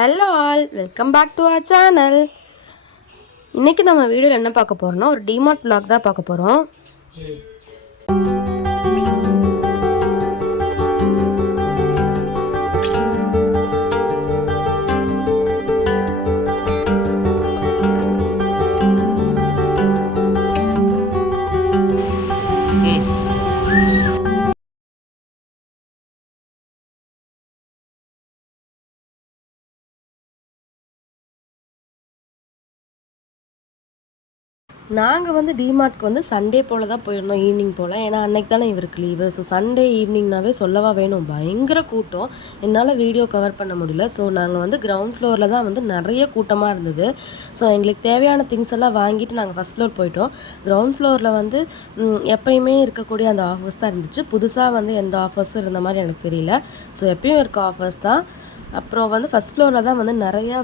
Hello all, welcome back to our channel. இன்றைக்கி நம்ம வீடியோவில் என்ன பார்க்க போகிறோம்னா ஒரு டிமார்ட் vlog தான் பார்க்க போகிறோம். நாங்கள் வந்து டிமார்ட்க்கு சண்டே போல் தான் போயிருந்தோம், ஈவினிங் போல். ஏன்னா அன்னைக்கு தானே இவருக்கு லீவு. ஸோ சண்டே ஈவினிங்னாவே சொல்லவா வேணும், பயங்கர கூட்டம். என்னால் வீடியோ கவர் பண்ண முடியல. ஸோ நாங்கள் கிரவுண்ட் ஃப்ளோரில் தான் நிறைய கூட்டமாக இருந்தது. ஸோ எங்களுக்கு தேவையான திங்ஸ் எல்லாம் வாங்கிட்டு நாங்கள் ஃபஸ்ட் ஃப்ளோர் போயிட்டோம். கிரவுண்ட் ஃப்ளோரில் எப்பயுமே இருக்கக்கூடிய அந்த ஆஃபர்ஸ் தான் இருந்துச்சு. புதுசாக எந்த ஆஃபர்ஸும் இருந்த மாதிரி எனக்கு தெரியல. ஸோ எப்பயும் இருக்க ஆஃபர்ஸ் தான். அப்புறம் ஃபஸ்ட் ஃப்ளோரில் தான் நிறையா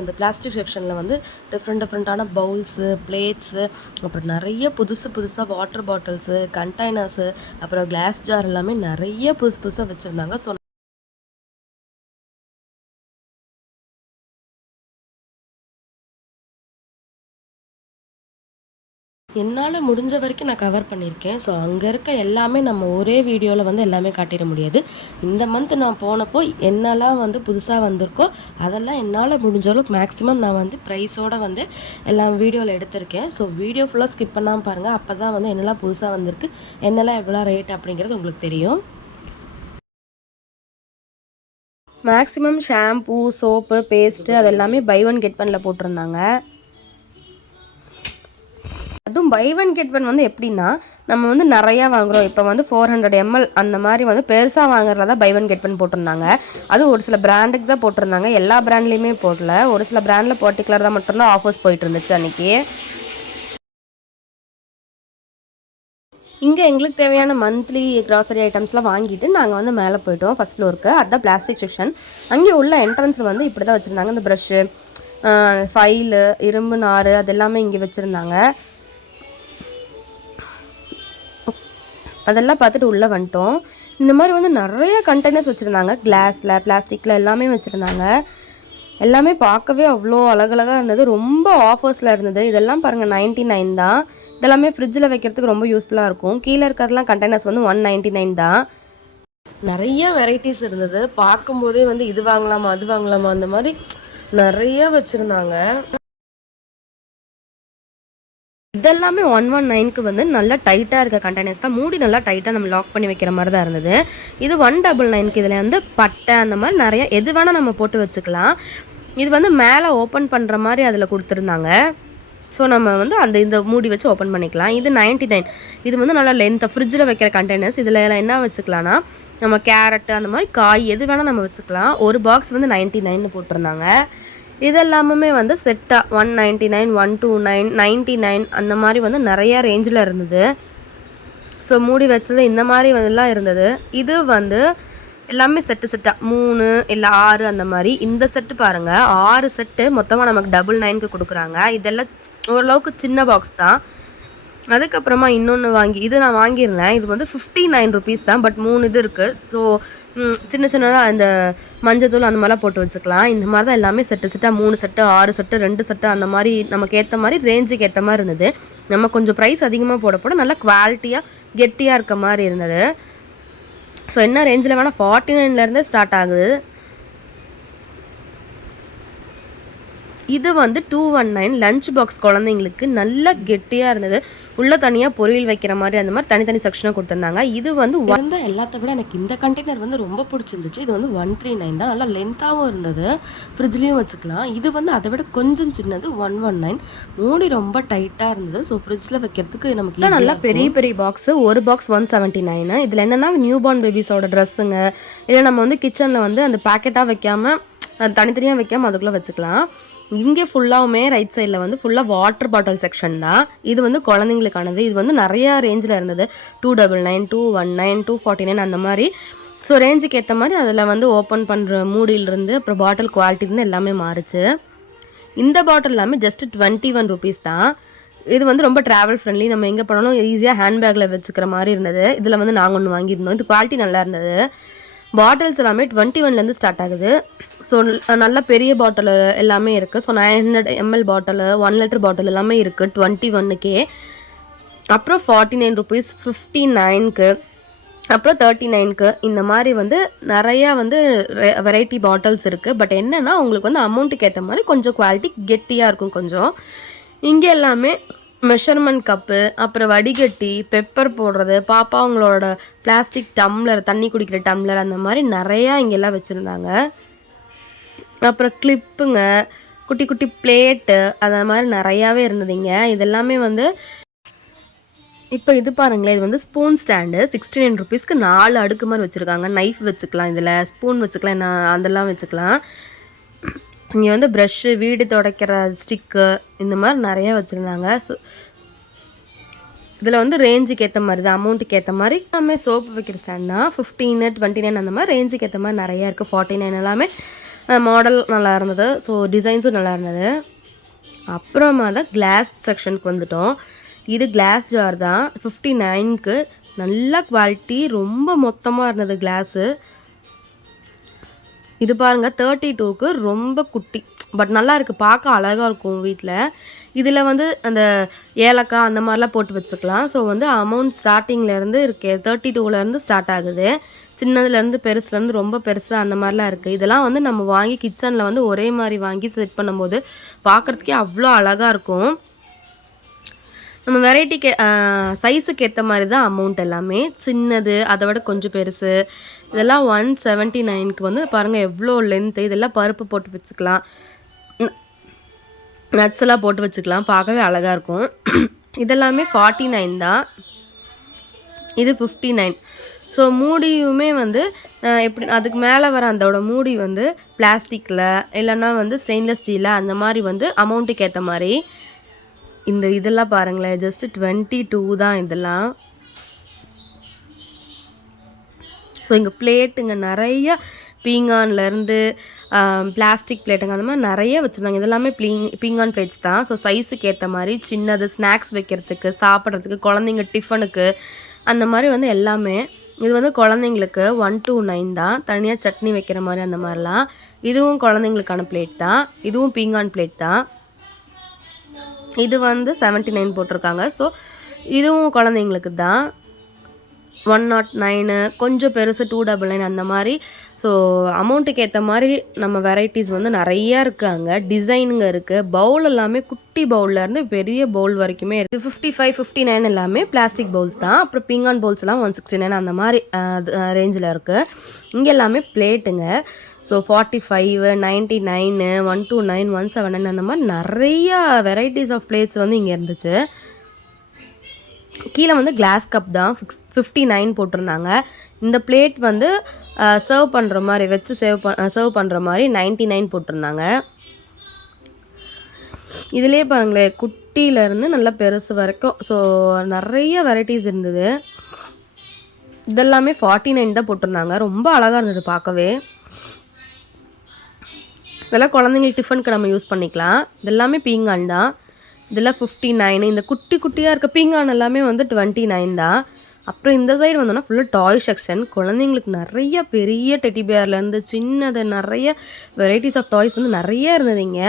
அந்த பிளாஸ்டிக் செக்ஷனில் டிஃப்ரெண்ட்டான பவுல்ஸு, பிளேட்ஸு, அப்புறம் நிறைய புதுசாக வாட்டர் பாட்டில்ஸு, கண்டெய்னர்ஸு, அப்புறம் கிளாஸ் ஜார் எல்லாமே நிறைய புதுசாக வச்சுருந்தாங்க. ஸோ என்னால் முடிஞ்ச வரைக்கும் நான் கவர் பண்ணியிருக்கேன். ஸோ அங்கே இருக்க எல்லாமே நம்ம ஒரே வீடியோவில் எல்லாமே காட்டிட முடியாது. இந்த மந்த் நான் போனப்போ என்னெல்லாம் புதுசாக வந்திருக்கோ அதெல்லாம் என்னால் முடிஞ்ச அளவுக்கு மேக்ஸிமம் நான் ப்ரைஸோடு எல்லாம் வீடியோவில் எடுத்திருக்கேன். ஸோ வீடியோ ஃபுல்லாக ஸ்கிப் பண்ணாமல் பாருங்கள். அப்போ தான் என்னெல்லாம் புதுசாக வந்திருக்கு, என்னெல்லாம் எவ்வளோ ரேட் அப்படிங்கிறது உங்களுக்கு தெரியும். மேக்ஸிமம் ஷாம்பூ, சோப்பு, பேஸ்ட்டு அது எல்லாமே பை ஒன் கெட் ஒன்ல போட்டிருந்தாங்க. அதுவும் பை ஒன் கெட் ஒன் எப்படின்னா, நம்ம நிறையா வாங்குகிறோம். இப்போ 400 ml அந்த மாதிரி பெருசாக வாங்குறதா பை ஒன் கெட் ஒன் போட்டிருந்தாங்க. அது ஒரு சில பிராண்டுக்கு தான் போட்டிருந்தாங்க, எல்லா பிராண்ட்லேயுமே போடல. ஒரு சில பிராண்டில் பர்டிகுலராக மட்டும்தான் ஆஃபர்ஸ் போயிட்டு இருந்துச்சு அன்றைக்கி. இங்கே எங்களுக்கு தேவையான மந்த்லி க்ராசரி ஐட்டம்ஸ்லாம் வாங்கிட்டு நாங்கள் மேலே போயிட்டோம் ஃபஸ்ட் ஃப்ளோருக்கு. அதுதான் பிளாஸ்டிக் செக்ஷன். அங்கே உள்ள என்ட்ரன்ஸில் இப்படி தான் வச்சுருந்தாங்க. இந்த ப்ரஷ்ஷு, ஃபைலு, இரும்பு நார் அது எல்லாமே இங்கே வச்சுருந்தாங்க. அதெல்லாம் பார்த்துட்டு உள்ளே வந்துட்டோம். இந்த மாதிரி நிறைய கண்டெய்னர்ஸ் வச்சுருந்தாங்க. கிளாஸில், பிளாஸ்டிக்கில் எல்லாமே வச்சுருந்தாங்க. எல்லாமே பார்க்கவே அவ்வளோ அழகழகாக இருந்தது. ரொம்ப ஆஃபர்ஸில் இருந்தது. இதெல்லாம் பாருங்கள் 99 தான். இதெல்லாமே ஃப்ரிட்ஜில் வைக்கிறதுக்கு ரொம்ப யூஸ்ஃபுல்லாக இருக்கும். கீழே இருக்கிறதுலாம் கண்டெய்னர்ஸ் 199 தான். நிறைய வெரைட்டிஸ் இருந்தது. பார்க்கும்போதே இது வாங்கலாமா அது வாங்கலாமா அந்த மாதிரி நிறைய வச்சுருந்தாங்க. இதெல்லாமே 119க்கு நல்லா டைட்டாக இருக்க கண்டெய்னர்ஸ் தான். மூடி நல்லா டைட்டாக நம்ம லாக் பண்ணி வைக்கிற மாதிரி தான் இருந்தது. இது 199க்கு இதில் பட்டை அந்த மாதிரி நிறைய எது வேணால் நம்ம போட்டு வச்சுக்கலாம். இது மேலே ஓப்பன் பண்ணுற மாதிரி அதில் கொடுத்துருந்தாங்க. ஸோ நம்ம அந்த இந்த மூடி வச்சு ஓப்பன் பண்ணிக்கலாம். இது 99. இது நல்லா லென்த்தாக ஃப்ரிட்ஜில் வைக்கிற கண்டெய்னர்ஸ். இதில் என்ன வச்சுக்கலாம்னா, நம்ம கேரட்டு அந்த மாதிரி காய் எது வேணால் நம்ம வச்சுக்கலாம். ஒரு பாக்ஸ் 99ன்னு போட்டிருந்தாங்க. இதெல்லாமே செட்டாக 199, 129, 99 அந்த மாதிரி நிறையா ரேஞ்சில் இருந்தது. ஸோ மூடி வச்சது இந்த மாதிரி எல்லாம் இருந்தது. இது எல்லாமே செட்டாக 3 இல்லை 6 அந்த மாதிரி. இந்த செட்டு பாருங்கள், 6 செட்டு மொத்தமாக நமக்கு 99க்கு கொடுக்குறாங்க. இதெல்லாம் ஓரளவுக்கு சின்ன பாக்ஸ் தான். அதுக்கப்புறமா இன்னொன்று இது நான் வாங்கியிருந்தேன். இது 59 ருபீஸ் தான். பட் 3 இது இருக்குது. ஸோ சின்னதாக இந்த மஞ்சத்தூள் அந்த மாதிரிலாம் போட்டு வச்சுக்கலாம். இந்த மாதிரி தான் எல்லாமே செட்டாக 3 செட்டு, 6 செட்டு, 2 செட்டு அந்த மாதிரி நமக்கு ஏற்ற மாதிரி ரேஞ்சுக்கு ஏற்ற மாதிரி இருந்தது. நம்ம கொஞ்சம் ப்ரைஸ் அதிகமாக போட நல்லா குவாலிட்டியாக கெட்டியாக இருக்க மாதிரி இருந்தது. ஸோ என்ன ரேஞ்சில் வேணால் 49லேருந்தே ஸ்டார்ட் ஆகுது. இது 219 லஞ்ச் பாக்ஸ் குழந்தைங்களுக்கு நல்ல கெட்டியாக இருந்தது. உள்ளே தனியாக பொரியல் வைக்கிற மாதிரி அந்த மாதிரி தனித்தனி செக்ஷனாக கொடுத்துருந்தாங்க. இது எல்லாத்த விட எனக்கு இந்த கண்டெய்னர் ரொம்ப பிடிச்சிருந்துச்சு. இது 139 தான். நல்லா லென்த்தாகவும் இருந்தது, ஃப்ரிட்ஜ்லேயும் வச்சுக்கலாம். இது அதை விட கொஞ்சம் சின்னது 119. மூடி ரொம்ப டைட்டாக இருந்தது. ஸோ ஃப்ரிட்ஜில் வைக்கிறதுக்கு நமக்கு நல்லா பெரிய பெரிய பாக்ஸு. ஒரு பாக்ஸ் 179. இதில் என்னென்னா நியூ பார்ன் பேபிஸோட ட்ரெஸ்ஸுங்க, இல்லை நம்ம கிச்சனில் அந்த பேக்கெட்டாக வைக்காமல் தனித்தனியாக வைக்காமல் அதுக்குள்ளே வச்சுக்கலாம். இங்கே ஃபுல்லாகவுமே ரைட் சைடில் ஃபுல்லாக வாட்டர் பாட்டில் செக்ஷன் தான். இது குழந்தைங்களுக்கானது. இது நிறையா ரேஞ்சில் இருந்தது. 299, 219, 249 அந்த மாதிரி. ஸோ ரேஞ்சுக்கு ஏற்ற மாதிரி அதில் ஓப்பன் பண்ணுற மூடியிலிருந்து அப்புறம் பாட்டில் குவாலிட்டிலேருந்து எல்லாமே மாறுச்சு. இந்த பாட்டில் எல்லாமே ஜஸ்ட் 21 ருபீஸ் தான். இது ரொம்ப ட்ராவல் ஃப்ரெண்ட்லி. நம்ம எங்கே போனாலும் ஈஸியாக ஹேண்ட்பேக்கில் வச்சுக்கிற மாதிரி இருந்தது. இதில் நாங்கள் ஒன்று வாங்கியிருந்தோம். இது குவாலிட்டி நல்லா இருந்தது. பாட்டில்ஸ் எல்லாமே 21லேருந்து ஸ்டார்ட் ஆகுது. ஸோ நல்ல பெரிய பாட்டில் எல்லாமே இருக்குது. ஸோ 900 ml பாட்டில் 1 லிட்டர் பாட்டில் எல்லாமே இருக்குது 21க்கே. அப்புறம் 49 ருபீஸ், 59க்கு, அப்புறம் 39க்கு இந்த மாதிரி வந்து நிறையா வந்து வெரைட்டி பாட்டில்ஸ் இருக்குது. பட் என்னென்னா உங்களுக்கு வந்து அமௌண்ட்டுக்கு ஏற்ற மாதிரி கொஞ்சம் குவாலிட்டி கெட்டியாக இருக்கும் கொஞ்சம். இங்கே எல்லாமே மெஷர்மெண்ட் கப்பு, அப்புறம் வடிகட்டி, பெப்பர் போடுறது, பாப்பாங்களோட பிளாஸ்டிக் டம்ளர், தண்ணி குடிக்கிற டம்ளர், அந்த மாதிரி நிறையா இங்கெல்லாம் வச்சுருந்தாங்க. அப்புறம் கிளிப்புங்க, குட்டி குட்டி பிளேட்டு, அந்த மாதிரி நிறையாவே இருந்ததுங்க. இதெல்லாமே வந்து இப்போ இது பாருங்களேன், இது வந்து ஸ்பூன் ஸ்டாண்டு 69 ருபீஸ்க்கு 4 அடுக்கு மாதிரி வச்சுருக்காங்க. நைஃப் வச்சுக்கலாம், இதில் ஸ்பூன் வச்சுக்கலாம், அதெல்லாம் வச்சுக்கலாம். இங்கே வந்து ப்ரஷ்ஷு, வீடு துடைக்கிற ஸ்டிக்கு, இந்த மாதிரி நிறையா வச்சுருந்தாங்க. ஸோ இதில் வந்து ரேஞ்சுக்கு ஏற்ற மாதிரி தான், அமௌண்ட்டுக்கு ஏற்ற மாதிரி எல்லாமே சோப்பு வைக்கிற ஸ்டாண்ட் தான். 15, 29 அந்த மாதிரி ரேஞ்சுக்கு ஏற்ற மாதிரி நிறையா இருக்குது. 49 எல்லாமே மாடல் நல்லா இருந்தது. ஸோ டிசைன்ஸும் நல்லா இருந்தது. அப்புறமா தான் கிளாஸ் செக்ஷனுக்கு வந்துட்டோம். இது கிளாஸ் ஜார் தான் 59க்கு. நல்ல குவாலிட்டி, ரொம்ப மொத்தமாக இருந்தது கிளாஸு. இது பாருங்கள் 32க்கு ரொம்ப குட்டி, பட் நல்லா இருக்குது, பார்க்க அழகாக இருக்கும் வீட்டில். இதில் வந்து அந்த ஏலக்காய் அந்த மாதிரிலாம் போட்டு வச்சுக்கலாம். ஸோ வந்து அமௌண்ட் ஸ்டார்டிங்லேருந்து இருக்குது, 32லேருந்து ஸ்டார்ட் ஆகுது. சின்னதுலேருந்து பெருசுலேருந்து ரொம்ப பெருசாக அந்த மாதிரிலாம் இருக்குது. இதெல்லாம் வந்து நம்ம வாங்கி கிச்சனில் வந்து ஒரே மாதிரி வாங்கி செட் பண்ணும்போது பார்க்குறதுக்கே அவ்வளோ அழகாக இருக்கும். நம்ம வெரைட்டிக்கு சைஸுக்கு ஏற்ற மாதிரி தான் அமௌண்ட் எல்லாமே. சின்னது, அதை விட கொஞ்சம் பெருசு, இதெல்லாம் 179க்கு வந்து பாருங்கள் எவ்வளோ லென்த்து. இதெல்லாம் பருப்பு போட்டு வச்சுக்கலாம், நட்ஸ் எல்லாம் போட்டு வச்சுக்கலாம், பார்க்கவே அழகாக இருக்கும். இதெல்லாமே 49 தான். இது 59. ஸோ மூடியுமே வந்து எப்படி அதுக்கு மேலே வர அதோட மூடி வந்து பிளாஸ்டிக்கில் இல்லைன்னா வந்து ஸ்டெயின்லெஸ் ஸ்டீலில் அந்த மாதிரி வந்து அமௌண்ட்டுக்கு ஏற்ற மாதிரி. இதெல்லாம் பாருங்களேன், ஜஸ்ட் 22 தான் இதெல்லாம். ஸோ இங்கே பிளேட்டுங்க நிறைய, பீங்கான்லேருந்து பிளாஸ்டிக் பிளேட்டுங்க அந்த மாதிரி நிறைய வச்சுருந்தாங்க. இதெல்லாமே பீங்கான் பிளேட்ஸ் தான். ஸோ சைஸுக்கு ஏற்ற மாதிரி சின்னது, ஸ்நாக்ஸ் வைக்கிறதுக்கு, சாப்பிட்றதுக்கு, குழந்தைங்க டிஃபனுக்கு, அந்த மாதிரி வந்து எல்லாமே. இது வந்து குழந்தைங்களுக்கு 129 தான். தனியாக சட்னி வைக்கிற மாதிரி அந்த மாதிரிலாம். இதுவும் குழந்தைங்களுக்கான பிளேட் தான். இதுவும் பீங்கான் பிளேட் தான். இது வந்து 79 போட்டிருக்காங்க. ஸோ இதுவும் குழந்தைங்களுக்கு தான். 109, கொஞ்சம் பெருசு 299 அந்த மாதிரி. ஸோ அமௌண்ட்டுக்கு ஏற்ற மாதிரி நம்ம வெரைட்டிஸ் வந்து நிறையா இருக்காங்க. டிசைனுங்க இருக்குது. பவுல் எல்லாமே குட்டி பவுல்லேருந்து பெரிய பவுல் வரைக்குமே இருக்குது. 55, 59 எல்லாமே பிளாஸ்டிக் பவுல்ஸ் தான். அப்புறம் பீங்கான் பவுல்ஸ் எல்லாம் 169 அந்த மாதிரி ரேஞ்சில் இருக்குது. இங்கே எல்லாமே பிளேட்டுங்க. ஸோ 45, 99, 129, 179 அந்த மாதிரி நிறையா வெரைட்டிஸ் ஆஃப் பிளேட்ஸ் வந்து இங்கே இருந்துச்சு. கீழே வந்து கிளாஸ் கப் தான் 59 போட்டிருந்தாங்க. இந்த பிளேட் வந்து சர்வ் பண்ணுற மாதிரி வச்சு சர்வ் பண்ணுற மாதிரி 99 போட்டிருந்தாங்க. இதிலே பாருங்களேன், குட்டியிலேருந்து நல்லா பெருசு வரைக்கும் ஸோ நிறைய வெரைட்டிஸ் இருந்தது. இதெல்லாமே 49 தான் போட்டிருந்தாங்க. ரொம்ப அழகாக இருந்தது பார்க்கவே. இதெல்லாம் குழந்தைங்களுக்கு டிஃபனுக்கு நம்ம யூஸ் பண்ணிக்கலாம். இதெல்லாமே பீங்கான் தான். இதெல்லாம் 59. இந்த குட்டி குட்டியாக இருக்க பீங்கான் எல்லாமே வந்து 29 தான். அப்புறம் இந்த சைடு வந்தோன்னா ஃபுல்லாக டாய் செக்ஷன். குழந்தைங்களுக்கு நிறைய பெரிய டெடி பேர்லேருந்து சின்னது நிறைய வெரைட்டிஸ் ஆஃப் டாய்ஸ் வந்து நிறைய இருந்ததுங்க.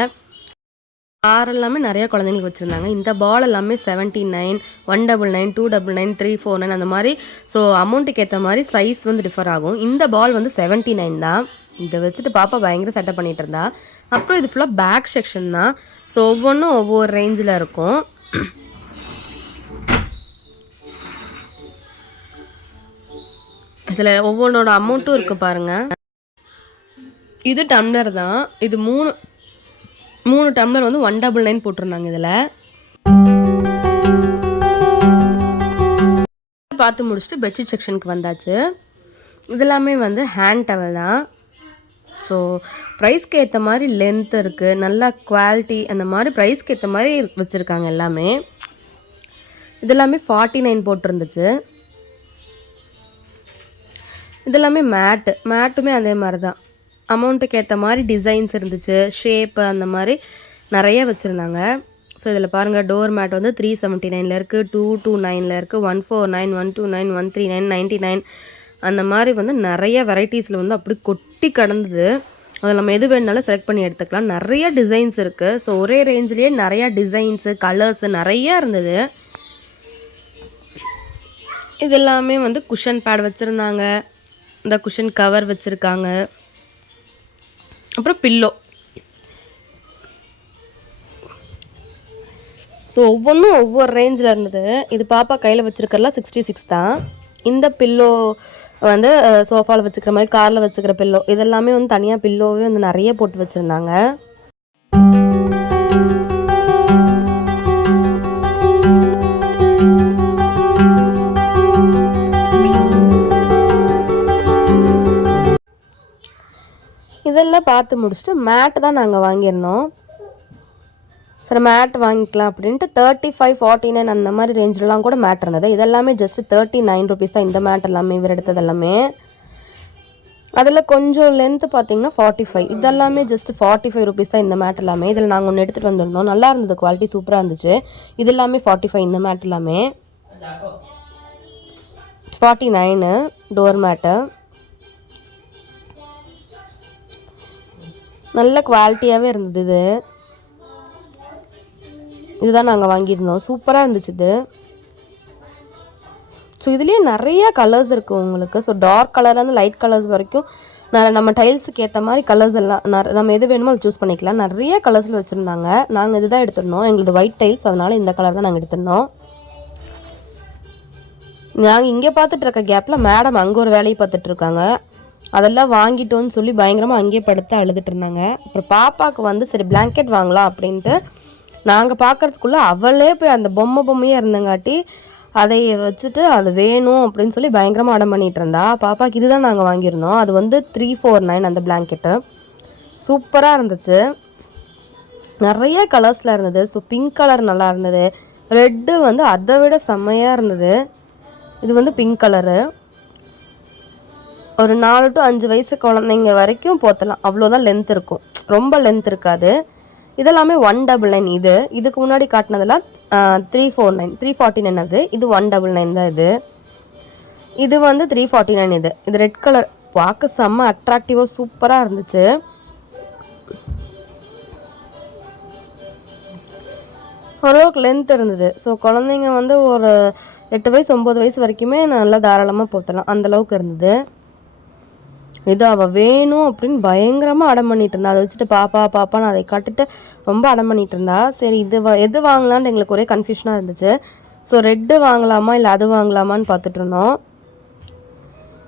கார் எல்லாமே நிறைய குழந்தைங்களுக்கு வச்சுருந்தாங்க. இந்த பால் எல்லாமே 79, 199, 299, 349 அந்த மாதிரி. ஸோ அமௌண்ட்டுக்கு ஏற்ற மாதிரி சைஸ் வந்து டிஃபர் ஆகும். இந்த பால் வந்து 79 தான். இதை வச்சுட்டு பாப்பா பயங்கர செட்டப் பண்ணிகிட்டு இருந்தா. அப்புறம் இது ஃபுல்லாக பேக் செக்ஷன் தான். ஸோ ஒவ்வொன்றும் ஒவ்வொரு ரேஞ்சில் இருக்கும். இதில் ஒவ்வொன்றோட அமௌண்ட்டும் இருக்குது பாருங்கள். இது டம்ளர் தான். இது மூணு டம்ளர் வந்து 199 போட்டிருந்தாங்க. இதில் பார்த்து முடிச்சுட்டு பெட்ஷீட் செக்ஷனுக்கு வந்தாச்சு. இதெல்லாமே வந்து ஹேண்ட் டவல் தான். ஸோ ப்ரைஸ்க்கு ஏற்ற மாதிரி லென்த் இருக்குது, நல்லா குவாலிட்டி, அந்த மாதிரி ப்ரைஸ்க்கு ஏற்ற மாதிரி வச்சுருக்காங்க எல்லாமே. இதெல்லாமே 49 போட்டிருந்துச்சு. இதெல்லாமே மேட்டுமே அதே மாதிரி தான். அமௌண்ட்டுக்கு ஏற்ற மாதிரி டிசைன்ஸ் இருந்துச்சு, ஷேப்பு அந்த மாதிரி நிறைய வச்சுருந்தாங்க. ஸோ இதில் பாருங்கள், டோர் மேட் வந்து 379 இருக்குது, 229 இருக்குது, 149, 129, 139, 99. அந்த மாதிரி வந்து நிறைய வெரைட்டிஸில் வந்து அப்படி கொட்டி கிடந்தது. அதில் நம்ம எது வேணுனாலும் செலக்ட் பண்ணி எடுத்துக்கலாம். நிறைய டிசைன்ஸ் இருக்குது. ஸோ ஒரே ரேஞ்சிலேயே நிறையா டிசைன்ஸு கலர்ஸு நிறையா இருந்தது. இது எல்லாமே வந்து குஷன் பேட் வச்சுருந்தாங்க, இந்த குஷன் கவர் வச்சுருக்காங்க, அப்புறம் பில்லோ. ஸோ ஒவ்வொன்றும் ஒவ்வொரு ரேஞ்சில் இருந்தது. இது பாப்பா கையில் வச்சுருக்கறலாம் 66 தான். இந்த பில்லோ வந்து சோஃபாவில் வச்சுக்கிற மாதிரி, காரில் வச்சுக்கிற பில்லோ, இதெல்லாமே வந்து தனியாக பில்லோவே வந்து நிறைய போட்டு வச்சுருந்தாங்க. இதெல்லாம் பார்த்து முடிச்சுட்டு மேட்டு தான் நாங்கள் வாங்கியிருந்தோம். சரி மேட் வாங்கிக்கலாம் அப்படின்ட்டு 35-49 அந்த மாதிரி ரேஞ்சிலலாம் கூட மேட் இருந்தது. இதெல்லாமே ஜஸ்ட் 39 rupees தான் இந்த மேட் எல்லாமே, இவர் எடுத்தது எல்லாமே. அதில் கொஞ்சம் லென்த்து பார்த்தீங்கன்னா 45, இதெல்லாமே ஜஸ்ட் 45 rupees தான் இந்த மேட் எல்லாமே. இதில் நாங்கள் ஒன்று எடுத்துகிட்டு வந்திருந்தோம், நல்லா இருந்தது, குவாலிட்டி சூப்பராக இருந்துச்சு. இது எல்லாமே 45 இந்த மேட் எல்லாமே. 49 டோர் மேட்டு, நல்ல குவாலிட்டியாகவே இருந்தது. இதுதான் நாங்கள் வாங்கியிருந்தோம், சூப்பராக இருந்துச்சு இது. ஸோ இதுலேயே நிறைய கலர்ஸ் இருக்குது உங்களுக்கு. ஸோ டார்க் கலர்லேருந்து லைட் கலர்ஸ் வரைக்கும் நம்ம டைல்ஸுக்கு ஏற்ற மாதிரி கலர்ஸ் எல்லாம் நம்ம எது வேணுமோ அதை சூஸ் பண்ணிக்கலாம். நிறைய கலர்ஸில் வச்சுருந்தாங்க. நாங்கள் இது தான் எடுத்துருந்தோம், எங்களுக்கு ஒயிட் டைல்ஸ், அதனால் இந்த கலர் தான் நாங்கள் எடுத்துருந்தோம். நாங்கள் இங்கே பார்த்துட்டு இருக்க கேப்பில் மேடம் அங்கே ஒரு வேலையை பார்த்துட்ருக்காங்க. அதெல்லாம் வாங்கிட்டோன்னு சொல்லி பயங்கரமாக அங்கேயே படுத்து அழுதுட்டு இருந்தாங்க. அப்புறம் பாப்பாவுக்கு வந்து சரி பிளாங்கெட் வாங்கலாம் அப்படின்ட்டு நாங்கள் பார்க்குறதுக்குள்ளே அவளே போய் அந்த பொம்மையே இருந்தங்காட்டி அதை வச்சுட்டு அது வேணும் அப்படின்னு சொல்லி பயங்கரமாக அடம் பண்ணிகிட்டு இருந்தா. பாப்பாவுக்கு இதுதான் நாங்கள் வாங்கியிருந்தோம். அது வந்து 349 அந்த பிளாங்கெட்டு. சூப்பராக இருந்துச்சு, நிறைய கலர்ஸில் இருந்தது. ஸோ பிங்க் கலர் நல்லா இருந்தது, ரெட்டு வந்து அதை விட செம்மையாக இருந்தது. இது வந்து பிங்க் கலரு. ஒரு 4 to 5 வயசு குழந்தைங்க வரைக்கும் போத்தலாம், அவ்வளோதான் லென்த் இருக்கும், ரொம்ப லென்த் இருக்காது. இதெல்லாமே 199. இதுக்கு முன்னாடி காட்டினதெல்லாம் 349 அது. இது 199 தான். இது வந்து 349. இது ரெட் கலர், பார்க்க செம்ம அட்ராக்டிவாக சூப்பராக இருந்துச்சு. ஓரளவுக்கு லென்த் இருந்தது. ஸோ குழந்தைங்க வந்து ஒரு 8 வயசு 9 வயசு வரைக்குமே நல்லா தாராளமாக போத்தலாம், அந்தளவுக்கு இருந்தது. இது அவள் வேணும் அப்படின்னு பயங்கரமாக அடம் பண்ணிட்டு இருந்தா. அதை வச்சுட்டு பாப்பான்னு அதை காட்டிட்டு ரொம்ப அடம் பண்ணிட்டு இருந்தா. சரி எது வாங்கலான்னு எங்களுக்கு ஒரே கன்ஃபியூஷனாக இருந்துச்சு. ஸோ ரெட்டு வாங்கலாமா இல்லை அது வாங்கலாமான்னு பார்த்துட்டு இருந்தோம்.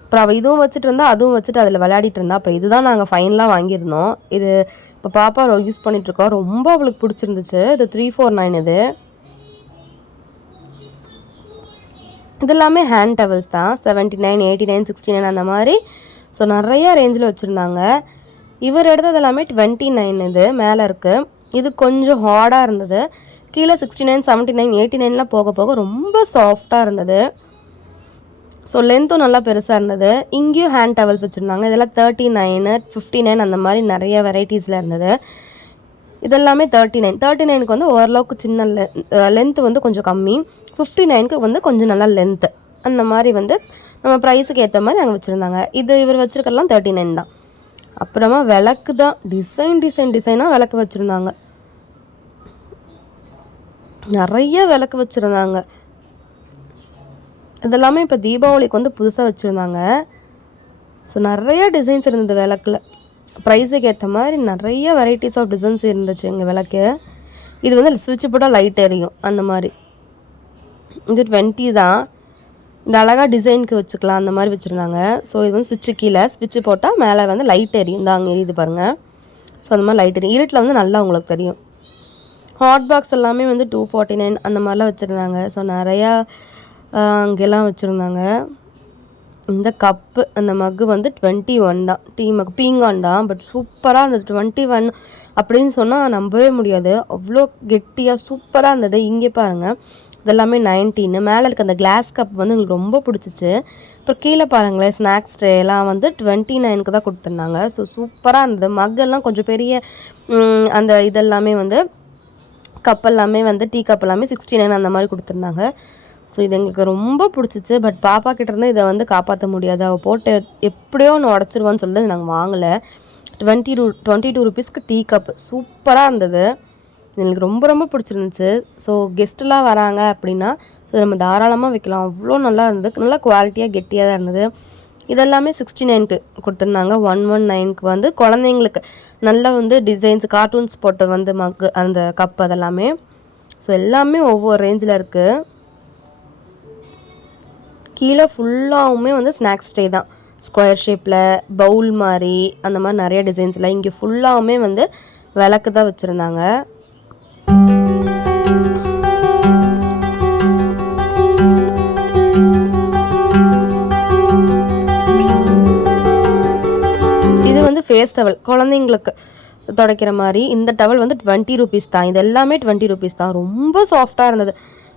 அப்புறம் அவள் இதுவும் வச்சுட்டு இருந்தா, அதுவும் வச்சுட்டு அதில் விளையாடிட்டு இருந்தா. அப்புறம் இதுதான் நாங்கள் ஃபைனலாக வாங்கியிருந்தோம். இது இப்போ பாப்பா யூஸ் பண்ணிகிட்ருக்கோம், ரொம்ப அவளுக்கு பிடிச்சிருந்துச்சு. இது 349. இது எல்லாமே ஹேண்ட் டவல்ஸ் தான், 79, 89, 69 அந்த மாதிரி. ஸோ நிறையா ரேஞ்சில் வச்சுருந்தாங்க. இவர் எடுத்தது எல்லாமே 29 இது மேலே இருக்குது. இது கொஞ்சம் ஹார்டாக இருந்தது. கீழே 69, 79, 89லாம் போக போக ரொம்ப சாஃப்டாக இருந்தது. ஸோ லென்த்தும் நல்லா பெருசாக இருந்தது. இங்கேயும் ஹேண்ட் டவல்ஸ் வச்சுருந்தாங்க. இதெல்லாம் 39, 59 அந்த மாதிரி நிறைய வெரைட்டிஸில் இருந்தது. இதெல்லாமே 39க்கு வந்து ஓரளவுக்கு சின்ன லென்த்து வந்து கொஞ்சம் கம்மி, 59க்கு வந்து கொஞ்சம் நல்லா லென்த்து, அந்த மாதிரி வந்து நம்ம ப்ரைஸுக்கு ஏற்ற மாதிரி அங்கே வச்சுருந்தாங்க. இது இவர் வச்சுருக்கலாம் 39 தான். அப்புறமா விளக்கு தான், டிசைனாக விளக்கு வச்சுருந்தாங்க. நிறைய விளக்கு வச்சுருந்தாங்க. இதெல்லாமே இப்போ தீபாவளிக்கு வந்து புதுசாக வச்சுருந்தாங்க. ஸோ நிறைய டிசைன்ஸ் இருந்தது விளக்கில். ப்ரைஸுக்கு ஏற்ற மாதிரி நிறைய வெரைட்டிஸ் ஆஃப் டிசைன்ஸ் இருந்துச்சு எங்கள் விளக்கு. இது வந்து ஸ்விட்ச் போட்டால் லைட் எரியும் அந்த மாதிரி. இது 20 தான். இந்த அழகாக டிசைனுக்கு வச்சுக்கலாம் அந்த மாதிரி வச்சுருந்தாங்க. ஸோ இது வந்து ஸ்விட்சு கீழே ஸ்விட்சு போட்டால் மேலே வந்து லைட் எரியும். இந்த அங்கே எரியுது பாருங்கள். ஸோ அந்த மாதிரி லைட் எரியும், இருட்டில் வந்து நல்லா உங்களுக்கு தெரியும். ஹாட் பாக்ஸ் எல்லாமே வந்து 249 அந்த மாதிரிலாம் வச்சுருந்தாங்க. ஸோ நிறையா அங்கெல்லாம் வச்சுருந்தாங்க. இந்த கப்பு அந்த மக்கு வந்து 21 தான், டீ மக்கு பீங்கான் தான். பட் சூப்பராக இருந்தது. 21 அப்படின்னு சொன்னால் நம்பவே முடியாது, அவ்வளோ கெட்டியாக சூப்பராக இருந்தது. இங்கே பாருங்கள், இதெல்லாமே 19. மேலே இருக்க அந்த கிளாஸ் கப் வந்து எங்களுக்கு ரொம்ப பிடிச்சிச்சு. அப்புறம் கீழே பாருங்களேன், ஸ்நாக்ஸ் ட்ரேலாம் வந்து 29க்கு தான் கொடுத்துருந்தாங்க. ஸோ சூப்பராக இருந்தது. மக்கெல்லாம் கொஞ்சம் பெரிய அந்த இதெல்லாமே வந்து கப் எல்லாமே வந்து டீ கப் எல்லாமே 69 அந்த மாதிரி கொடுத்துருந்தாங்க. ஸோ இது எங்களுக்கு ரொம்ப பிடிச்சிச்சு. பட் பாப்பா கிட்டேருந்து இதை வந்து காப்பாற்ற முடியாது, அவள் போட்டு எப்படியோ ஒன்று உடச்சிருவான்னு சொல்லிட்டு நாங்கள் வாங்கலை. 22 ருபீஸ்க்கு டீ கப் சூப்பராக இருந்தது. எங்களுக்கு ரொம்ப ரொம்ப பிடிச்சிருந்துச்சு. ஸோ கெஸ்ட்டெலாம் வராங்க அப்படின்னா ஸோ நம்ம தாராளமாக வைக்கலாம். அவ்வளோ நல்லா இருந்தது, நல்லா குவாலிட்டியாக கெட்டியாக தான் இருந்தது. இதெல்லாமே 69க்கு கொடுத்துருந்தாங்க. 119க்கு வந்து குழந்தைங்களுக்கு நல்லா வந்து டிசைன்ஸ் கார்ட்டூன்ஸ் போட்டு வந்து மக்கு அந்த கப் அதெல்லாமே. ஸோ எல்லாமே ஒவ்வொரு ரேஞ்சில் இருக்குது. கீழே ஃபுல்லாகவுமே வந்து ஸ்நாக்ஸ் ட்ரே தான், ஸ்கொயர் ஷேப்பில் பவுல் மாதிரி அந்த மாதிரி நிறைய டிசைன்ஸில். இங்கே ஃபுல்லாகவுமே வந்து விளக்கு தான் வச்சுருந்தாங்க. இது வந்து ஃபேஸ் டவல் குழந்தைங்களுக்கு துடைக்கிற மாதிரி. இந்த டவல் வந்து 20 ருபீஸ் தான். இது எல்லாமே 20 ருபீஸ் தான். ரொம்ப சாஃப்டாக இருந்தது.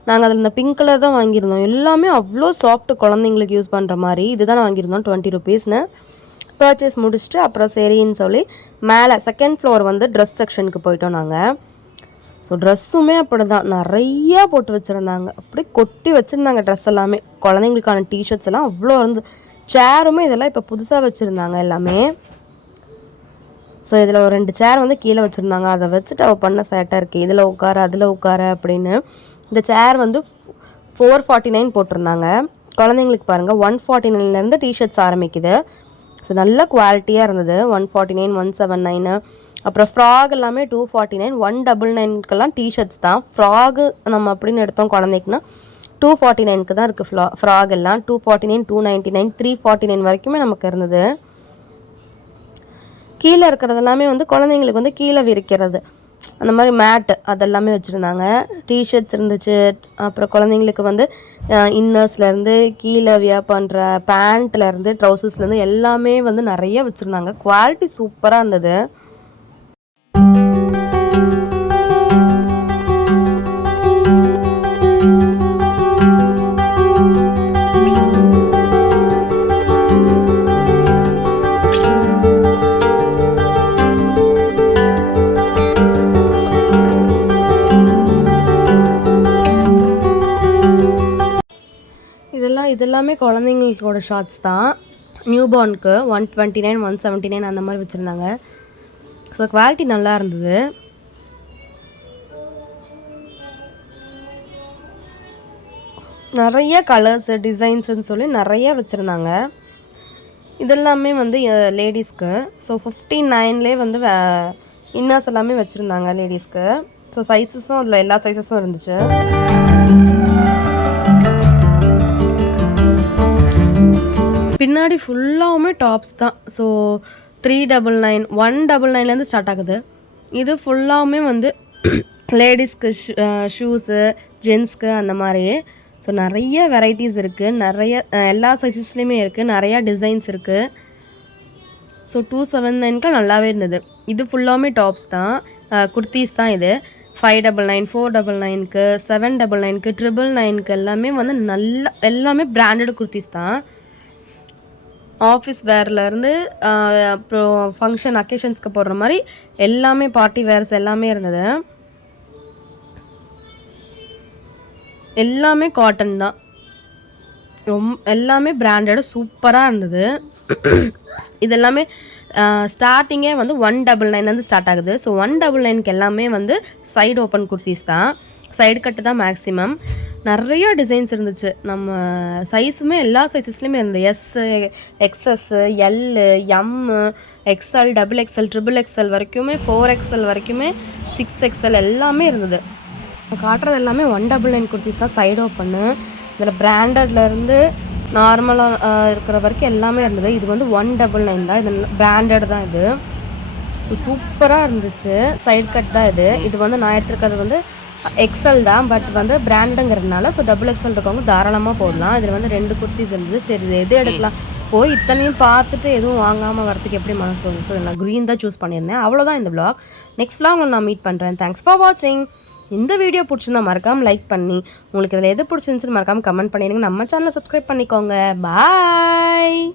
நாங்கள் அதில் இந்த பிங்க் கலர் தான் வாங்கியிருந்தோம். எல்லாமே அவ்வளோ சாஃப்ட்டு, குழந்தைங்களுக்கு யூஸ் பண்ணுற மாதிரி. இது தான் வாங்கியிருந்தோம் 20 ருபீஸ்னு. பர்ச்சேஸ் முடிச்சுட்டு அப்புறம் சரின்னு சொல்லி மேலே செகண்ட் ஃப்ளோர் வந்து ட்ரெஸ் செக்ஷனுக்கு போயிட்டோம் நாங்கள். ஸோ ட்ரெஸ்ஸுமே அப்படி தான் நிறையா போட்டு வச்சுருந்தாங்க. அப்படியே கொட்டி வச்சுருந்தாங்க ட்ரெஸ் எல்லாமே. குழந்தைங்களுக்கான டிஷர்ட்ஸ் எல்லாம் அவ்வளோ இருந்து. சேருமே இதெல்லாம் இப்போ புதுசாக வச்சுருந்தாங்க எல்லாமே. ஸோ இதில் ஒரு 2 சேர் வந்து கீழே வச்சுருந்தாங்க. அதை வச்சுட்டு அவள் பண்ண சேட்டாக இருக்குது, இதில் உட்கார அதில் உட்கார அப்படின்னு. இந்த சேர் வந்து 449 போட்டிருந்தாங்க. குழந்தைங்களுக்கு பாருங்கள் 149லேருந்து டிஷர்ட்ஸ் ஆரம்பிக்குது. ஸோ நல்ல குவாலிட்டியாக இருந்தது. 149, 179. அப்புறம் ஃப்ராக் எல்லாமே 249, 199க்கெல்லாம் டிஷர்ட்ஸ் தான். ஃப்ராகு நம்ம அப்படின்னு எடுத்தோம் குழந்தைக்குன்னா 249க்கு தான் இருக்குது. ஃப்ராக் எல்லாம் 249, 299, 349 வரைக்குமே நமக்கு இருந்தது. கீழே இருக்கிறது எல்லாமே வந்து குழந்தைங்களுக்கு வந்து கீழே விரிக்கிறது அந்த மாதிரி மேட்டு அதெல்லாமே வச்சுருந்தாங்க. டிஷர்ட்ஸ் இருந்துச்சு. அப்புறம் குழந்தைங்களுக்கு வந்து இன்னர்ஸ்லேருந்து கீழே வியர் பண்ணுற பேண்ட்லேருந்து ட்ரௌசர்ஸ்லேருந்து எல்லாமே வந்து நிறைய வச்சுருந்தாங்க. குவாலிட்டி சூப்பராக இருந்தது. இதெல்லாமே குழந்தைங்களோட ஷார்ட்ஸ் தான். நியூபார்னுக்கு 129, 179 அந்த மாதிரி வச்சுருந்தாங்க. ஸோ குவாலிட்டி நல்லா இருந்தது. நிறைய கலர்ஸு டிசைன்ஸுன்னு சொல்லி நிறைய வச்சுருந்தாங்க. இதெல்லாமே வந்து லேடிஸ்க்கு. ஸோ 59லே வந்து இன்னர்ஸ் எல்லாமே வச்சுருந்தாங்க லேடிஸ்க்கு. ஸோ சைஸஸும் அதில் எல்லா சைஸஸும் இருந்துச்சு. பின்னாடி ஃபுல்லாகவுமே டாப்ஸ் தான். ஸோ 399, 199லேருந்து ஸ்டார்ட் ஆகுது. இது ஃபுல்லாகவுமே வந்து லேடிஸ்க்கு ஷூஸு, ஜென்ஸ்க்கு அந்த மாதிரி. ஸோ நிறைய வெரைட்டிஸ் இருக்குது, நிறைய எல்லா சைஸஸ்லேயுமே இருக்குது, நிறையா டிசைன்ஸ் இருக்குது. ஸோ 279க்கு நல்லாவே இருந்தது. இது ஃபுல்லாகவுமே டாப்ஸ் தான், குர்த்திஸ் தான். இது 599, 499க்கு, 799க்கு, 999க்கு எல்லாமே வந்து நல்லா எல்லாமே பிராண்டட் குர்த்திஸ் தான். ஆஃபீஸ் வேர்லேருந்து அப்புறம் ஃபங்க்ஷன் அக்கேஷன்ஸ்க்கு போடுற மாதிரி எல்லாமே பார்ட்டி வேர்ஸ் எல்லாமே இருந்தது. எல்லாமே காட்டன் தான். எல்லாமே பிராண்டடு சூப்பராக இருந்தது. இதெல்லாமே ஸ்டார்டிங்கே வந்து 199லேருந்து ஸ்டார்ட் ஆகுது. ஸோ 199க்கு எல்லாமே வந்து சைடு ஓப்பன் குர்த்திஸ் தான், சைடு கட்டு தான் மேக்ஸிமம். நிறையா டிசைன்ஸ் இருந்துச்சு. நம்ம சைஸுமே எல்லா சைஸஸ்லேயுமே இருந்தது. S, XS, L, M, XL, XXL, XXL வரைக்குமே, 4XL வரைக்குமே, 6XL எல்லாமே இருந்தது. காட்டுறது எல்லாமே 199 குர்த்திஸ் தான், சைடு ஓப்பன்னு. இதில் பிராண்டட்லேருந்து நார்மலாக இருக்கிற வரைக்கும் எல்லாமே இருந்தது. இது வந்து 199 தான். இது பிராண்டட் தான். இது சூப்பராக இருந்துச்சு. சைடு கட் தான் இது. இது வந்து நான் எடுத்துருக்கிறது வந்து XL தான், பட் வந்து பிராண்டுங்கிறதுனால ஸோ XXL இருக்கவங்க தாராளமாக போடலாம். இதில் வந்து 2 குர்த்திஸ் இருந்தது. சரி இது எது எடுக்கலாம், போய் இத்தனையும் பார்த்துட்டு எதுவும் வாங்காமல் வரதுக்கு எப்படி மனசு வரும். ஸோ நான் க்ரீன் தான் சூஸ் பண்ணியிருந்தேன். அவ்வளோதான் இந்த vlog. நெக்ஸ்ட் vlog உங்களை நான் மீட் பண்ணுறேன். தேங்க்ஸ் ஃபார் வாட்சிங். இந்த வீடியோ பிடிச்சிருந்தா மறக்காமல் லைக் பண்ணி, உங்களுக்கு இதில் எது பிடிச்சிருந்துச்சுன்னு மறக்காமல் கமெண்ட் பண்ணிடுங்க. நம்ம சேனலை சப்ஸ்கிரைப் பண்ணிக்கோங்க. பாய்.